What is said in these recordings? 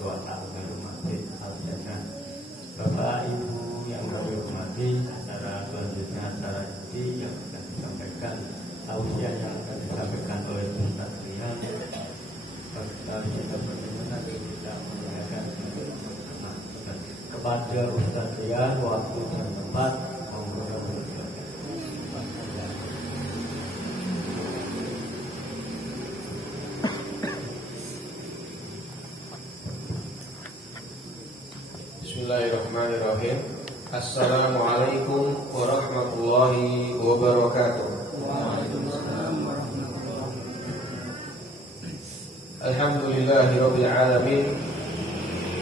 doa al-Masjid Al-Jannah. Bapak Ibu yang kami hormati, acara selanjutnya acara ini yang akan disampaikan, tausiah yang akan disampaikan oleh Ustaz Rian. Kita bagaimana kita menanyakan kepada Ustaz Rian waktu dan tempat. Bismillahirrahmanirrahim. Assalamualaikum warahmatullahi wabarakatuh. Waalaikumsalam warahmatullahi wabarakatuh. Alhamdulillahirabbil alamin.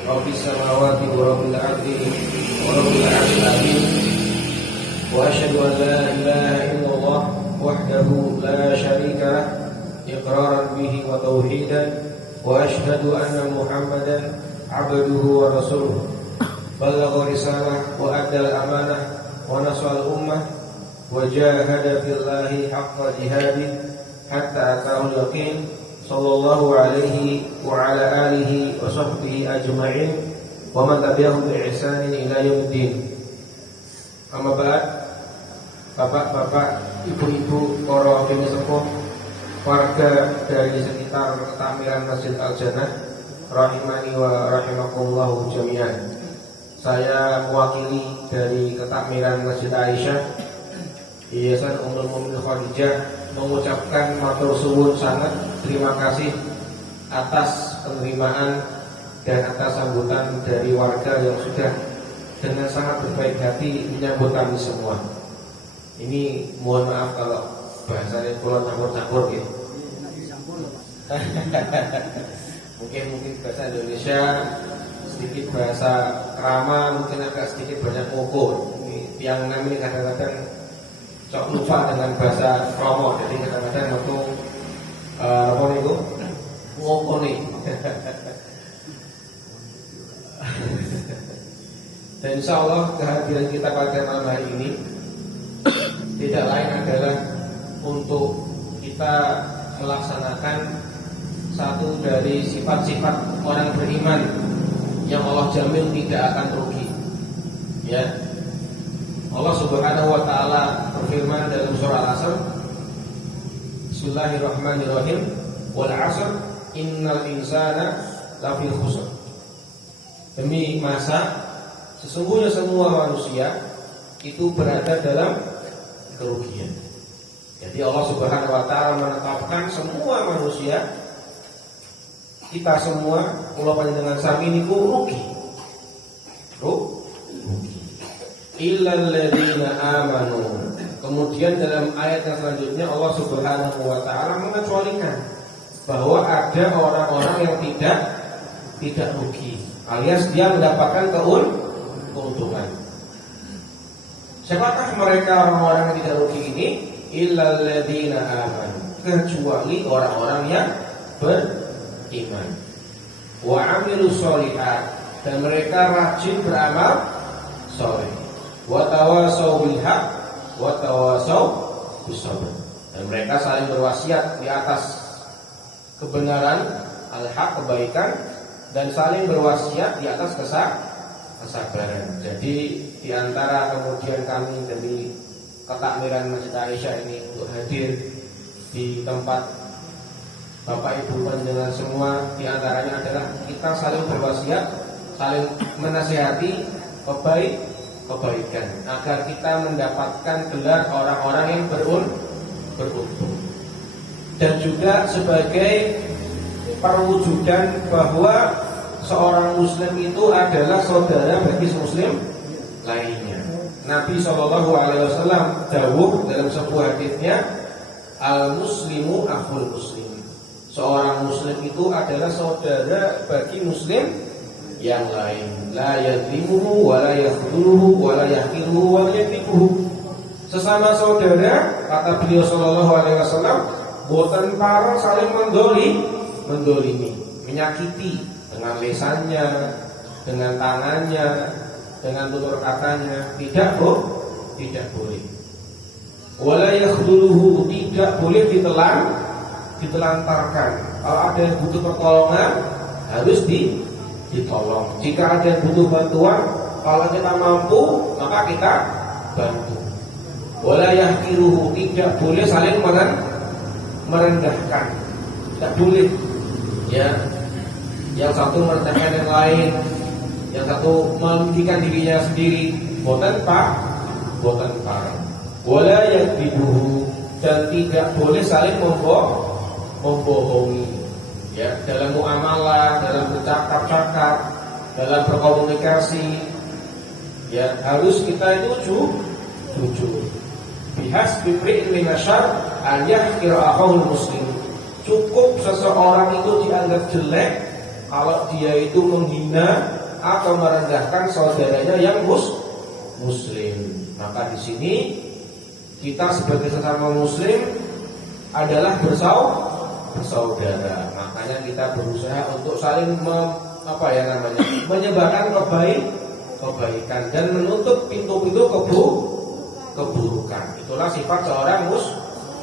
Rabbis samawati wa rabbil ardi wa rabbil arsyil azim. Wa asyhadu an la ilaha illallah wahdahu la syarika lah iqraran bihi wa tauhidan wa asyhadu anna Muhammadan abduhu wa rasuluh. Ballagha risalah wa addal amanah wa nasal ummah wa jahada fillahi haqqa jihadih hatta atahul yaqin sallallahu alaihi wa ala alihi wa sahbihi ajma'in wa man tabi'ahum bi ihsanin ila yaumiddin. Amma ba'd. Bapak-bapak, ibu-ibu, para jemaah sepuh, warga dari sekitar Takmiran Masjid Al-Jannah, rahimani wa rahimakumullah jami'an. Saya mewakili dari Ketakmiran Masjid Aisyah, Yayasan Ummul Mukminin Khadijah, mengucapkan matur suwun sangat terima kasih atas penerimaan dan atas sambutan dari warga yang sudah dengan sangat berbaik hati menyambut kami semua. Ini mohon maaf kalau bahasanya pulau campur-campur ya. Mungkin bahasa Indonesia sedikit, bahasa Krama mungkin agak sedikit banyak moko. Yang namanya kadang-kadang cok lupa dengan bahasa Kromo, jadi kadang-kadang waktu apa itu moko nih. Dan insya Allah kehadiran kita pada malam hari ini tidak lain adalah untuk kita melaksanakan satu dari sifat-sifat orang beriman yang Allah jamin tidak akan rugi. Ya. Allah Subhanahu wa taala berfirman dalam surah Al-Asr, Bismillahirrahmanirrahim, wal 'asr innal insana lafi khusr. Demi masa sesungguhnya semua manusia itu berada dalam kerugian. Jadi Allah Subhanahu wa taala menetapkan semua manusia, kita semua kula panjenengan sami niku rugi. Rugi. Illal ladzina amanu. Kemudian dalam ayat yang selanjutnya Allah Subhanahu wa taala mengecualikan bahwa ada orang-orang yang tidak rugi, alias dia mendapatkan keuntungan. Siapakah mereka orang-orang yang tidak rugi ini? Illal ladzina amanu. Kecuali orang-orang yang beriman. Wa amilus sholihat, dan mereka rajin beramal saleh. Wa tawasau bil haq wa tawasau bis sabr. Dan mereka saling berwasiat di atas kebenaran, al-haq, kebaikan, dan saling berwasiat di atas kesabaran. Jadi di antara kemudian kami dari Ketakmiran Masjid Aisyah ini untuk hadir di tempat Bapak Ibu panjenengan semua, di antaranya adalah kita saling berwasiat, saling menasihati kebaikan agar kita mendapatkan gelar orang-orang yang beruntung. Dan juga sebagai perwujudan bahwa seorang muslim itu adalah saudara bagi muslim lainnya. Nabi SAW dawuh dalam sebuah hadisnya, al-muslimu akhul muslim. Seorang muslim itu adalah saudara bagi muslim yang lain. La yadlimuhu wa la yakhdhuluhu wa la yahqiruhu wa la yakdibuhu. Sesama saudara, kata beliau SAW, boten parang saling mendolimi, menyakiti dengan lesannya, dengan tangannya, dengan tutur katanya, tidak boleh. Wala yakhdhuluhu, tidak boleh ditelantarkan. Kalau ada yang butuh pertolongan harus ditolong. Jika ada yang butuh bantuan, kalau kita mampu maka kita bantu. Wala yahqiruhu, tidak boleh saling merendahkan. Tidak boleh. Ya. Yang satu merendahkan yang lain, yang satu meninggikan dirinya sendiri. Boten parang. Wala yakdibuhu, dan tidak boleh saling membohongi. Ya, dalam muamalah, dalam bercakap-cakap, dalam berkomunikasi, ya harus kita itu jujur. Bihas bimri'in minasyar an yahqira akhahul muslim. Cukup seseorang itu dianggap jelek kalau dia itu menghina atau merendahkan saudaranya yang muslim. Maka di sini kita sebagai sesama muslim adalah bersaudara. Makanya kita berusaha untuk saling menyebarkan kebaikan dan menutup pintu-pintu keburukan. Itulah sifat seorang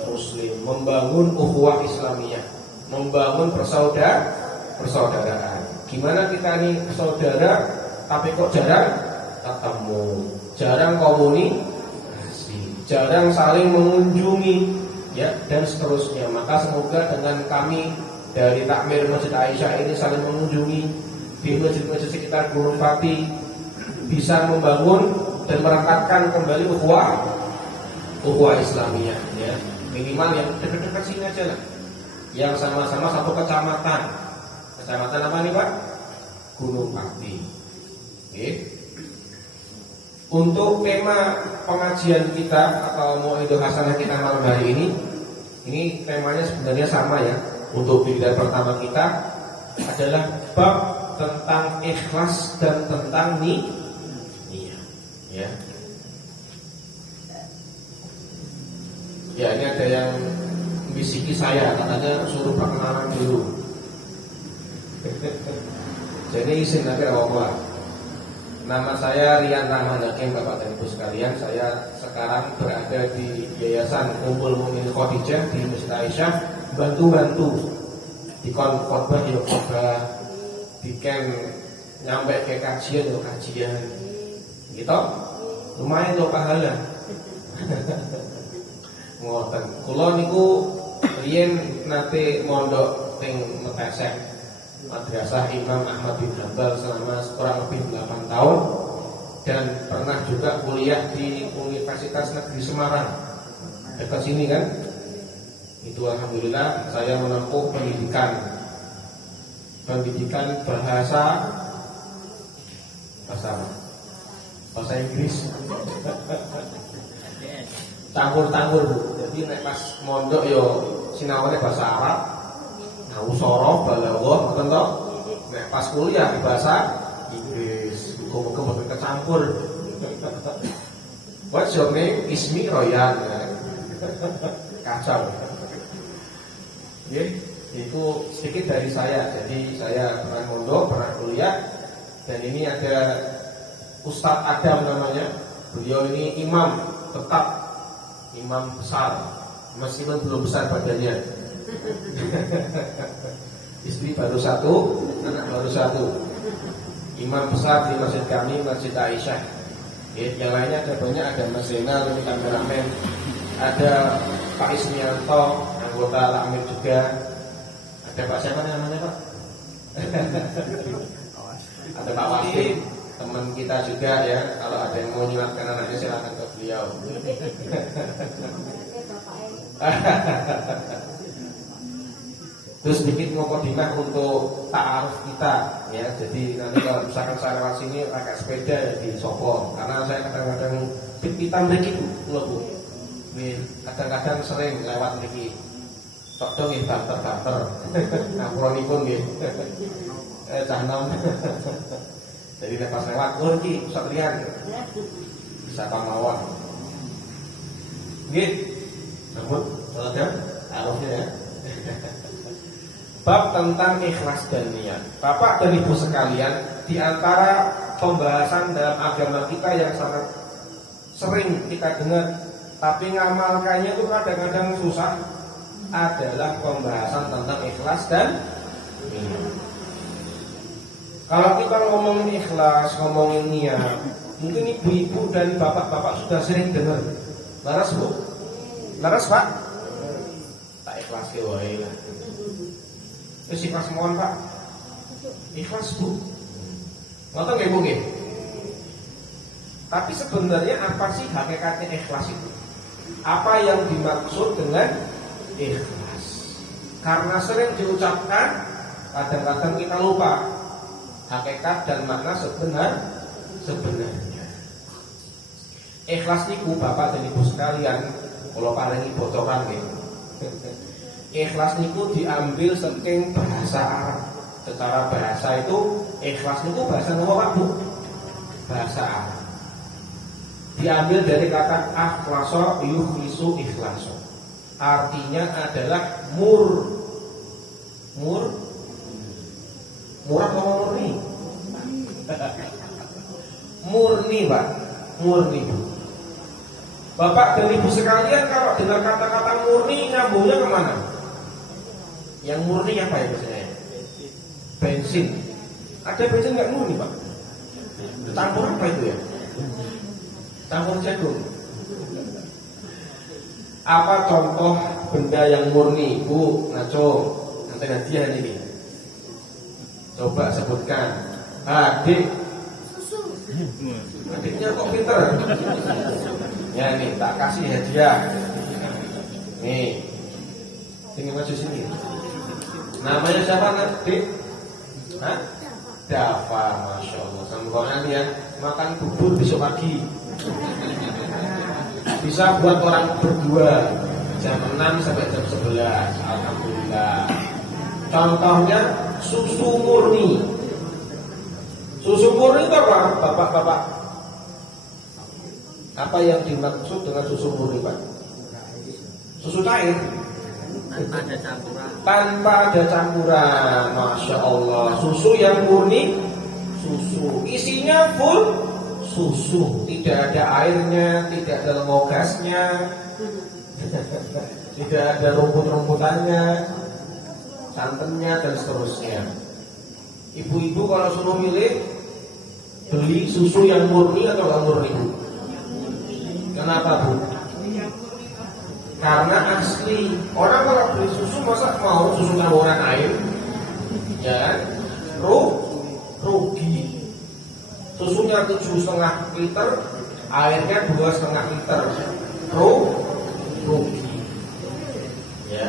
muslim, membangun ukhuwah Islamiyah, membangun persaudaraan. Gimana kita nih saudara tapi kok jarang ketemu, jarang komunikasi, jarang saling mengunjungi, ya, dan seterusnya. Maka semoga dengan kami dari Takmir Masjid Aisyah ini saling mengunjungi di masjid-masjid sekitar Gunung Pati, bisa membangun dan merekatkan kembali ukhuwah Islamiyah, ya. Minimal yang dekat-dekat sini aja lah, yang sama-sama satu kecamatan. Kecamatan apa nih Pak? Gunung Pati. Oke. Untuk tema pengajian kita atau Mau'idul Hasanah kita malam hari ini temanya sebenarnya sama ya. Untuk pilihan pertama kita adalah bab tentang ikhlas dan tentang niyah. Ya. Ya, ini ada yang bisiki saya, katanya suruh perkenalan dulu. Jadi izin nanti apa? Nama saya Rian Rahman Hakim, Bapak dan Ibu sekalian. Saya sekarang berada di Yayasan Ummul Mukminin Khadijah di Masjid Aisyah, bantu-bantu di khotbah ya khotbah, di nyampe ke kajian ya kajian. Gitu. Lumayan lo pahala. Ngoten. Kula niku riyen nate mondok teng Metesek, Madrasah Imam Ahmad bin Hanbal selama kurang lebih 8 tahun, dan pernah juga kuliah di Universitas Negeri Semarang dekat sini kan. Itu alhamdulillah saya menempuh pendidikan bahasa Inggris. Campur-campur Bu. Jadi nek pas mondok yo sinawane bahasa Arab, usara, balaghah, ngoten to. Nek pas kuliah di bahasa Inggris, muga-muga boten kecampur. What's your name? Ismi Royan. Kacau. Nggih, itu sedikit dari saya. Jadi saya pernah mondok, pernah kuliah, dan ini ada Ustadz Adam namanya. Beliau ini imam tetap, imam besar, meskipun belum besar badannya. Istri baru satu, anak baru satu. Imam besar di masjid kami, Masjid Aisyah. Yang lainnya ada banyak, ada Mas Zainal, ini kameramen, ada Pak Ismianto, anggota Lakmir juga, ada Pak siapa namanya Pak? Ada Pak Wasim, teman kita juga ya. Kalau ada yang mau nyulatkan anaknya silakan ke beliau. Terus sedikit mukadimah untuk ta'aruf kita ya. Jadi nanti kalau misalkan saya lewat sini pakai sepeda ya di Sopo, karena saya kadang-kadang kita mriki Bu. Kadang-kadang sering lewat mriki. Tok dong nggih banter-banter. Ngapuranipun nggih. Cah nom. Jadi pas lewat iki Ustaz Rian. Bisa pamawon. Nggih. Namun ada ta'arufnya ya. Bab tentang ikhlas dan niat. Bapak dan Ibu sekalian, di antara pembahasan dalam agama kita yang sangat sering kita dengar, tapi ngamalkannya itu kadang-kadang susah, adalah pembahasan tentang ikhlas dan niat. Kalau kita ngomongin ikhlas, ngomongin niat, mungkin ibu-ibu dan bapak-bapak sudah sering dengar. Laras bu? Laras pak? Tak ikhlas ke wae lah. Terus ikhlas mohon pak? Ikhlas bu? Ngoten nggih bu nggih? Tapi sebenarnya apa sih hakikatnya ikhlas itu? Apa yang dimaksud dengan ikhlas? Karena sering diucapkan, kadang-kadang kita lupa hakikat dan makna sebenarnya. Ikhlas niku Bapak dan Ibu sekalian, kalau paringi bocoran nggih. Ikhlas niku diambil saking bahasa Arab. Secara bahasa itu ikhlas niku bahasa apa Pak Bu? Bahasa Arab. Diambil dari kata akhlaso yukhlisu ikhlaso. Artinya adalah murah atau murni? Murni Pak, murni Bu. Bapak dan Ibu sekalian, kalau dengar kata-kata murni nyambungnya kemana? Yang murni apa ya biasanya? Bensin. Ada bensin nggak murni Pak? Campur apa itu ya? Campur jagung. Apa contoh benda yang murni Bu Naco? Nanti hadiah ini. Coba sebutkan. Adik. Adiknya kok pinter? Ya nih, tak kasih hadiah. Nih. Sini maju sini. Namanya siapa Adik? Hah? Dafa, Masya Allah. Semoga ya makan bubur besok pagi. Bisa buat orang berdua jam 6 sampai jam 11. Alhamdulillah. Contohnya susu murni. Susu murni itu apa, Bapak-bapak? Apa yang dimaksud dengan susu murni, Pak? Susu cair. Tanpa ada campuran. Masya Allah. Susu yang murni, susu. Isinya full susu. Tidak ada airnya, tidak ada lemogasnya, tidak ada rumput-rumputannya, santannya dan seterusnya. Ibu-ibu kalau suruh milih, beli susu yang murni atau nggak murni? Kenapa Bu? Karena asli. Orang kalau beli susu masa mau susu campuran air? Ya kan? Rugi. Susunya 7,5 liter, airnya 2,5 liter. Rugi. Ya.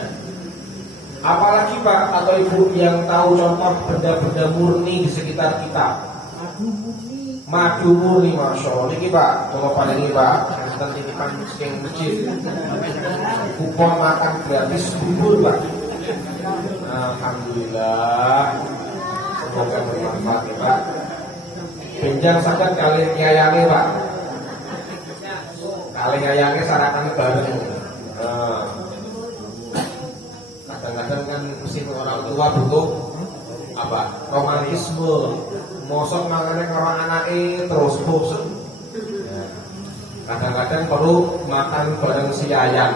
Apalagi Pak atau Ibu yang tahu contoh benda-benda murni di sekitar kita. Madu murni, Masya Allah. Ini Pak, tolong paling ini Pak. Kita titipan sing masjid. Kupon makan gratis bubur Pak. Alhamdulillah. Semoga bermanfaat ya Pak. Benjang saja kali nyayangi Pak. Kali nyayangi sarapan bareng. Kadang-kadang kan mesti orang tua butuh apa? Romantisme. Mosok mangane karo anake terus bosen. Kadang-kadang perlu makan bareng si ayam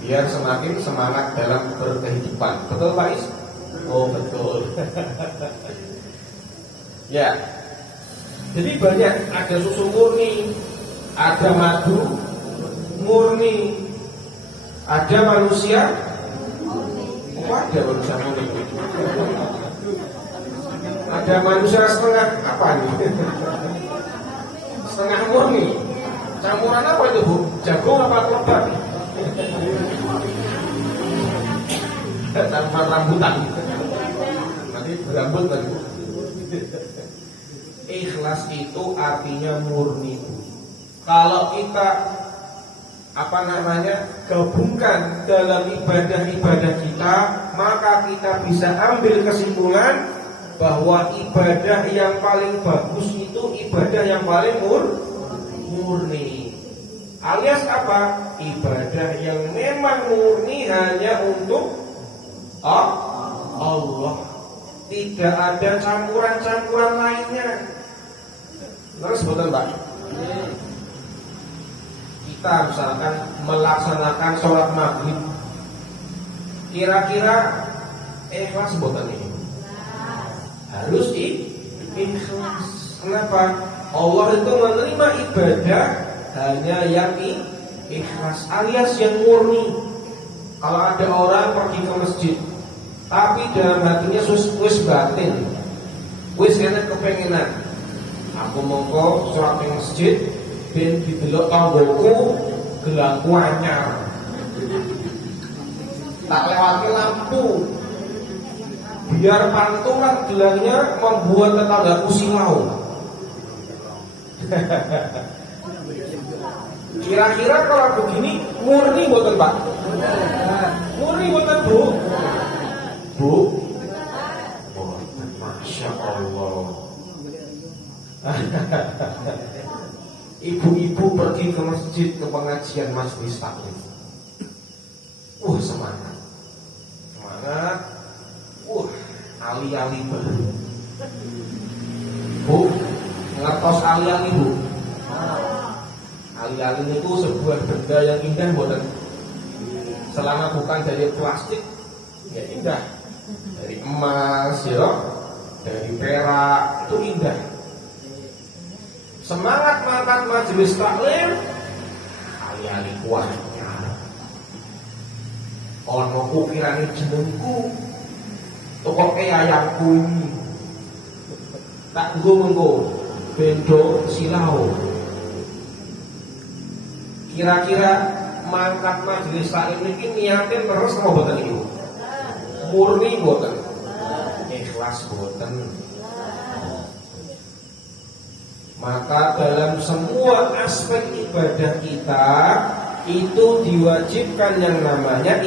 biar semakin semangat dalam berkehidupan. Betul Pak Is? Oh betul. Ya. Jadi banyak, ada susu murni, ada madu murni, ada manusia. Oh ada manusia murni. Ada manusia setengah apa nih? Setengah murni. Campuran apa itu Bu? Jagung apa lebat? Tanpa rambutan. Nanti berambut lagi. Ikhlas itu artinya murni. Kalau kita gabungkan dalam ibadah-ibadah kita, maka kita bisa ambil kesimpulan bahwa ibadah yang paling bagus itu ibadah yang paling murni. Alias apa? Ibadah yang memang murni hanya untuk Allah. Tidak ada campuran-campuran lainnya. Terus betul Pak? Kita misalkan melaksanakan sholat maghrib, kira-kira ikhlas betul ini? Harus ikhlas. Kenapa? Allah itu menerima ibadah hanya yang ikhlas alias yang murni. Kalau ada orang pergi ke masjid tapi dalam hatinya wis batin, wis enak kepengenan, aku mongko sholat ning masjid ben didelok tanggoku gelangku anyar, tak lewati lampu biar pantulan gelangnya membuat tetanggaku silau. Kira-kira kalau begini murni boten Pak? Murni boten Bu? Bu? Masya Allah. Ibu-ibu pergi ke masjid ke pengajian majelis taklim. Semangat. Semangat. Ali-ali baru. Bu, ngertos ali-ali Bu? Ali-ali itu sebuah benda yang indah buatan. Selama bukan dari plastik, ya indah. Dari emas, ya, dari perak, itu indah. Semangat mangkat majelis taklim, ali-ali kuatnya. Ono ukirane jenengku, kok ayamku ini. Tak tunggu bendo silau. Kira-kira mangkat majelis taklim ini niatin terus mau boten itu? Murni boten? Ikhlas boten? Maka dalam semua aspek ibadah kita itu diwajibkan yang namanya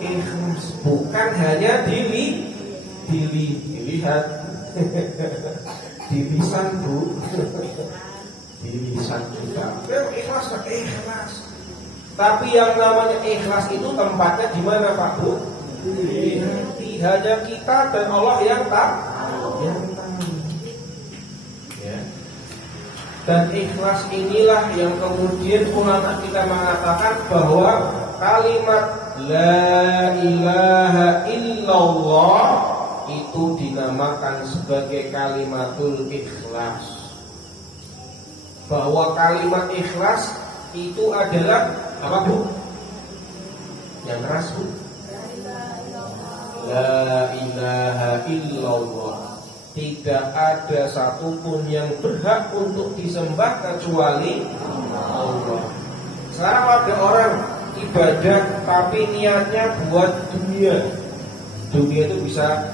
ikhlas, bukan hanya dilihat di lisan Bu. Di lisan kita ikhlas. Tapi yang namanya ikhlas itu tempatnya di mana Pak Bu? Di hati. Hanya kita dan Allah yang tahu. Ya. Dan ikhlas inilah yang kemudian ulama kita mengatakan bahwa kalimat la ilaha illallah itu dinamakan sebagai kalimatul ikhlas. Bahwa kalimat ikhlas itu adalah apa Bu? Yang keras Bu? La ilaha illallah. Tidak ada satupun yang berhak untuk disembah kecuali Allah. Sekarang ada orang ibadah tapi niatnya buat dunia. Dunia itu bisa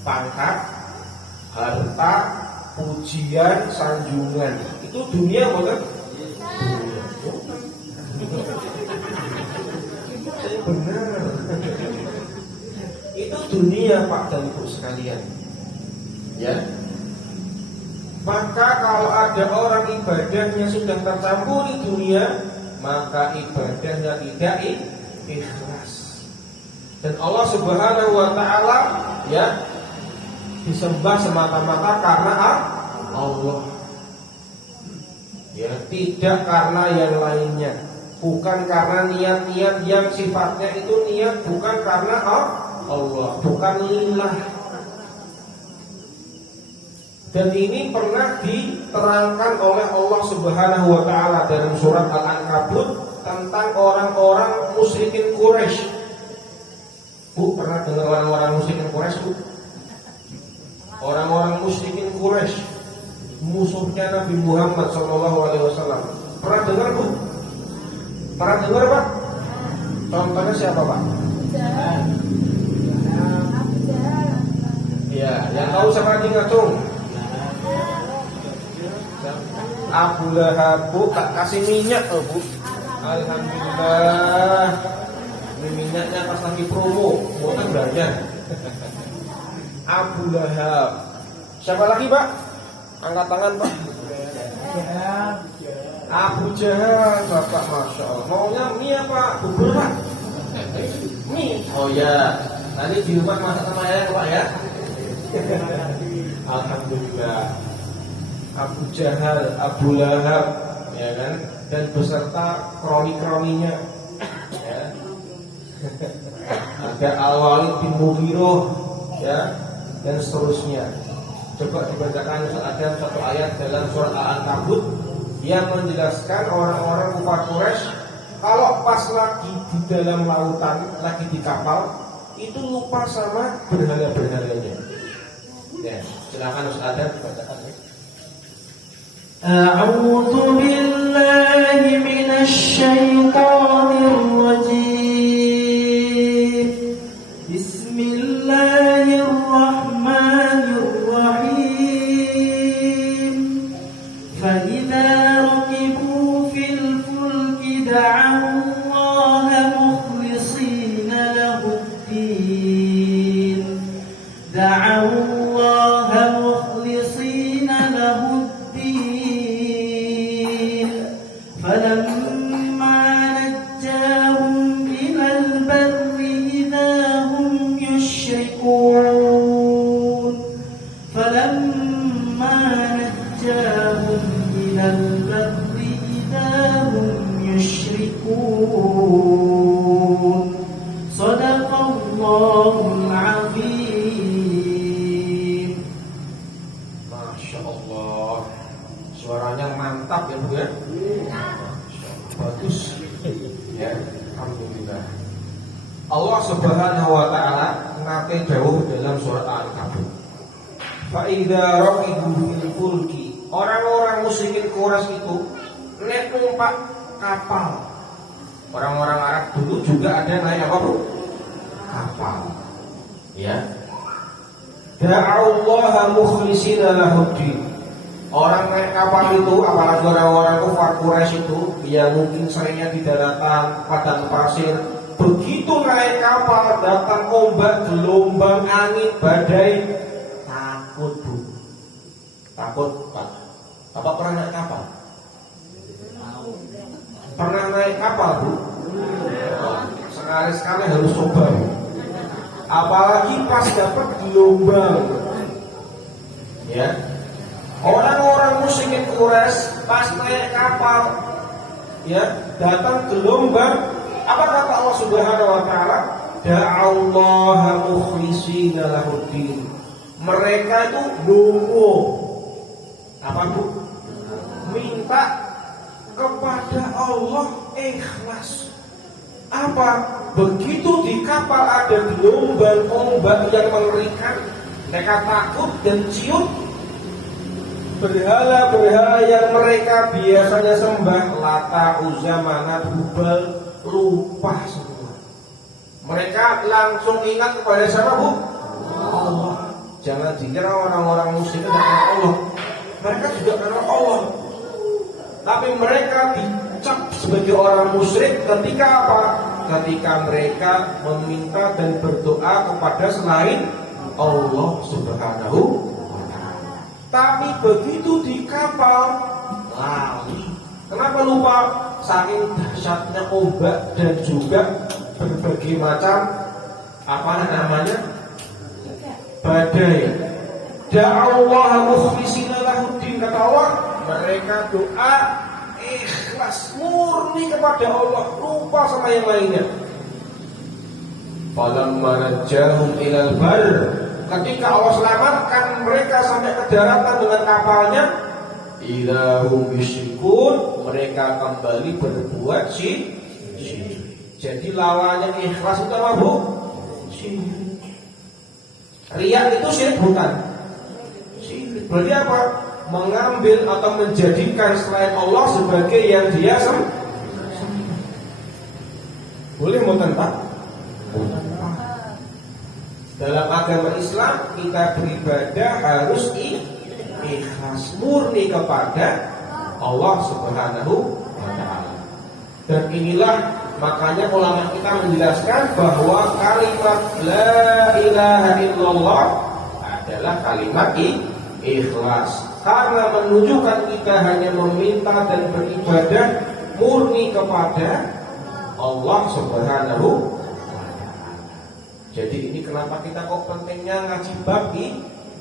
pangkat, harta, pujian, sanjungan. Itu dunia bukan? Benar. Itu dunia Pak dan Ibu sekalian. Ya. Maka kalau ada orang ibadahnya sudah tercampur di dunia, maka ibadahnya tidak ikhlas. Dan Allah Subhanahu wa taala ya disembah semata-mata karena Allah. Ya, tidak karena yang lainnya. Bukan karena niat-niat yang sifatnya itu niat bukan karena Allah, bukan lillah. Dan ini pernah diterangkan oleh Allah Subhanahu wa taala dalam surat Al-Ankabut tentang orang-orang musyrikin Quraisy. Bu, pernah dengar orang-orang musyrikin Quraisy, Bu? Orang-orang musyrikin Quraisy, musuhnya Nabi Muhammad SAW. Pernah dengar Bu? Pernah dengar Pak? Contohnya siapa Pak? Ya, yang tahu siapa lagi ngacung? Abu Lahab. Bu, tak kasih minyak loh Bu. Alhamdulillah. Ini minyaknya pas lagi promo, bukan banyak. Abu Lahab. Siapa lagi Pak? Angkat tangan Pak. Abu Jahal. Bapak Masya Allah. Maunya mie apa? Bubur Pak? Mie. Oh ya. Tadi di rumah masak sama ayah Pak ya. Alhamdulillah. Abu Jahal, Abu Lahab, ya kan, dan beserta kroni-kroninya, ya. Ada Al-Walid bin Mughirah, ya, dan seterusnya. Coba dibacakan ada satu ayat dalam surat Al-Ankabut yang menjelaskan orang-orang kufar Quraisy kalau pas lagi di dalam lautan, lagi di kapal, itu lupa sama berhala-berhalanya. Ya, silakan Ustaz Adam dibacakan ya. A'udzu billahi minasy syaithanir rajim. Bismillahirrahmanirrahim. Fa idza rakibu fil fulki da'u Allah mukhlishina lahu-d-din. Da'u Allah mukhlishina lahu-d-din. Falamma najjahum ilal barri idza hum yushrikun. Falamma najjahum ilal barri idza hum yushrikun. Shadaqallahul azim. Masya Allah, suaranya mantap ya Bu ya. Bagus ya, alhamdulillah. Allah Subhanahu wa taala nate dawuh dalam surat Al-Ankabut. Fa idza raqibu fil fulki, orang-orang musyrikin Quraisy itu nek numpak kapal. Orang-orang Arab dulu juga ada naik apa Bu? Kapal. Ya. Da'allaha mukhlishina lahu-d-din. Orang naik kapal itu, apalagi orang-orang kufar Quraisy itu, ya mungkin seringnya di daratan, padang pasir. Begitu naik kapal, datang ombak, gelombang, angin, badai, takut Bu. Takut Pak. Apa pernah naik kapal? Pernah naik kapal Bu? Sekali-sekali harus coba Bu. Apalagi pas dapat gelombang. Ya. Orang-orang musyrikin Quraisy pas naik kapal, ya, datang gelombang, apa kata Allah Subhanahu wa taala? Da'allaha mukhlishina lahu-d-din. Mereka itu dungo. Apa Bu? Minta kepada Allah ikhlas. Apa? Begitu di kapal ada gelombang ombak yang mengerikan, mereka takut dan ciut. Berhala-berhala yang mereka biasanya sembah, Lata, Uzza, Manat, Hubal, lupa semua. Mereka langsung ingat kepada siapa Bu? Allah. Jangan dikira orang-orang musyrik tidak kenal Allah. Mereka juga kenal Allah. Tapi mereka dicap sebagai orang musyrik ketika apa? Ketika mereka meminta dan berdoa kepada selain Allah Subhanahu wa ta'ala. Tapi begitu di kapal lari. Kenapa lupa? Saking dahsyatnya ombak dan juga berbagai macam apa namanya? Badai. Da'allaha mukhlishina lahu-d-din, kata Allah, mereka doa ikhlas murni kepada Allah, lupa sama yang lainnya. Falamma najjahum ilal bar, ketika Allah selamatkan mereka sampai ke daratan dengan kapalnya, idahum yusyrikun, mereka kembali berbuat syirik. Jadi lawannya ikhlas itu apa Bu? Syirik. Riya itu syirik bukan? Syirik. Berarti apa? Mengambil atau menjadikan selain Allah sebagai yang dia sembah. Boleh mau tentang? Dalam agama Islam kita beribadah harus ikhlas murni kepada Allah Subhanahu wa ta'ala. Dan inilah makanya ulama kita menjelaskan bahwa kalimat la ilaha illallah adalah kalimat ikhlas, karena menunjukkan kita hanya meminta dan beribadah murni kepada Allah Subhanahu wa ta'ala. Jadi ini kenapa kita kok pentingnya ngaji bab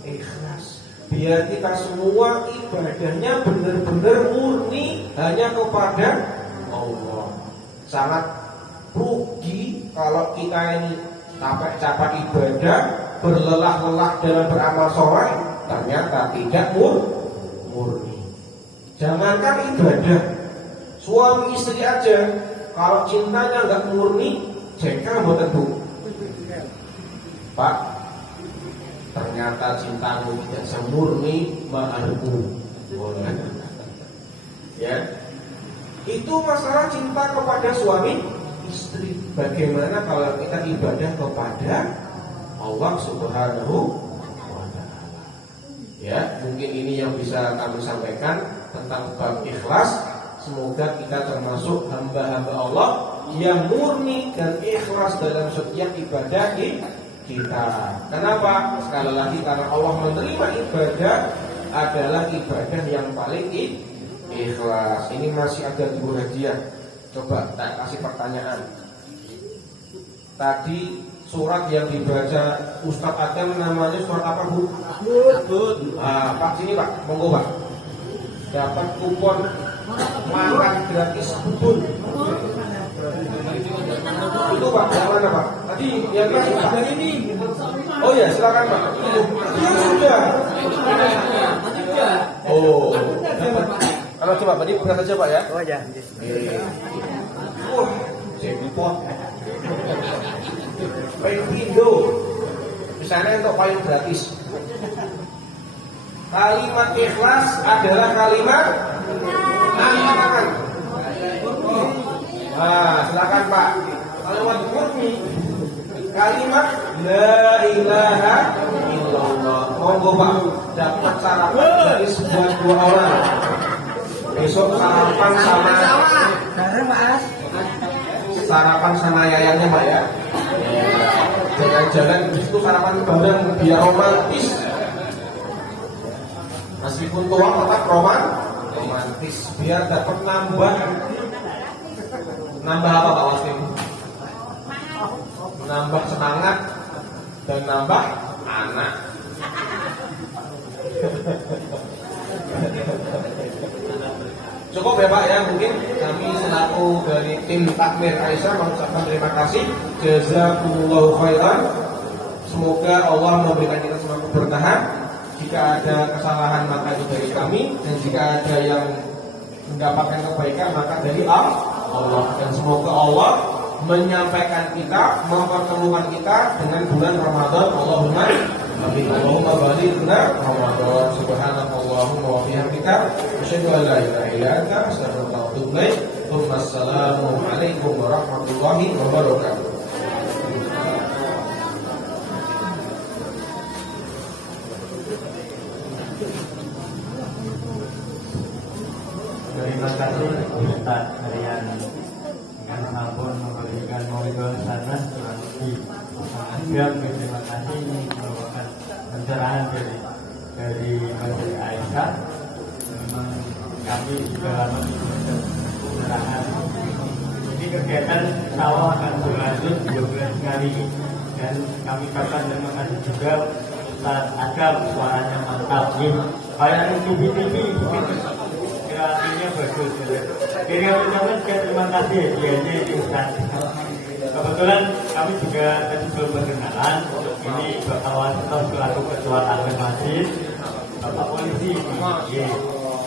ikhlas, biar kita semua ibadahnya benar-benar murni hanya kepada Allah. Sangat rugi kalau kita ini capek-capek ibadah, berlelah-lelah dalam beramal soleh, ternyata tidak murni. Jangankan ibadah, suami istri aja kalau cintanya nggak murni, jengkel buat tentu. Pak, ternyata cintamu tidak semurni maharku. Ya, itu masalah cinta kepada suami istri. Bagaimana kalau kita ibadah kepada Allah Subhanahu wa Ta'ala? Ya, mungkin ini yang bisa kami sampaikan tentang bab ikhlas. Semoga kita termasuk hamba-hamba Allah yang murni dan ikhlas dalam setiap ibadah kita. Kenapa? Sekali lagi karena Allah menerima ibadah adalah ibadah yang paling ikhlas. Ini masih ada 2 hadiah. Coba tak kasih pertanyaan. Tadi surat yang dibaca Ustadz Adam namanya surat apa, Bu? Pak, sini Pak, monggo Pak. Dapat kupon makan gratis bubur. Itu Pak, yang mana Pak? Tadi yang mana Pak? Yang ini. Oh ya, silakan Pak. Iya sudah. Oh, dapat. Kalau coba tadi buka saja Pak ya. Oh ya. Wah, jackpot. Paindo. Misalnya untuk payung gratis. Kalimat ikhlas adalah kalimat makan. Silakan Pak. Kalimat murni. Kalimat la ilaha illallah. Monggo Pak, dapat sarapan dari sebuah 2 orang. Besok sarapan sama sarapan sama yayangnya Pak ya. Jangan-jangan itu sarapan bareng biar romantis. Meskipun tua tetap romantis. Biar dapat nambah apa Pak Wastim? Nambah semangat dan nambah anak. Cukup ya Pak ya, mungkin kami selaku dari tim Takmir Aisyah mengucapkan terima kasih. Jazakumullahu khairan. Semoga Allah memberikan kita semua keberkahan. Jika ada kesalahan maka itu dari kami, dan jika ada yang mendapatkan kebaikan maka dari Allah. Dan semoga Allah menyampaikan kita, mempertemukan kita dengan bulan Ramadan. Allahumma balighna Ramadan. Subhanallahumma wa bihamdika, asyhadu an la ilaha illa anta, astaghfiruka wa atubu ilaik. Wassalamu alaikum warahmatullahi wabarakatuh. Terima kasih Ustaz Harian dengan sampun memberikan mobil sana kurang lebih jam. Terima kasih ini merupakan pencerahan dari Masjid Aisyah. Memang kami juga mengikuti pencerahan. Ini kegiatan sawah akan berlanjut 12 kali dan kami ucapkan terima kasih juga Ustaz Adam, suaranya mantap nih. Kayak TV kreasinya bagus. Jadi kami ucapkan terima kasih hadiahnya ini Ustaz. Kebetulan kami juga tadi belum berkenalan. Ini Bapak Wasito selaku Ketua Takmir Masjid, Bapak Polisi,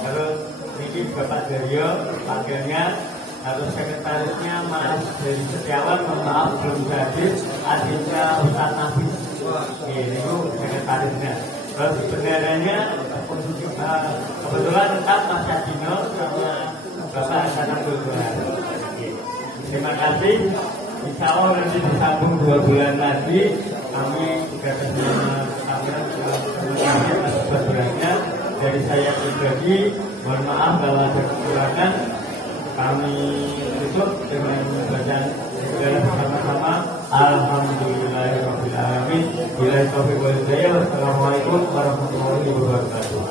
terus ini Bapak Daryo, wakilnya, terus sekretarisnya Mas Dari Setiawan, mohon maaf belum hadir, adiknya Ustaz Nafis. Ini sekretarisnya. Terus benderanya kebetulan tetap Mas Yadino sama Bapak Hasan Abdul Tuhan. Terima kasih. Insya Allah nanti disambung 2 bulan lagi. Kami juga bersama kamera atas beratnya. Dari saya pribadi, mohon maaf kalau ada kekurangan. Kami tutup dengan bacaan bersama-sama. Alhamdulillahirobbilalamin. Wassalamualaikum warahmatullahi wabarakatuh.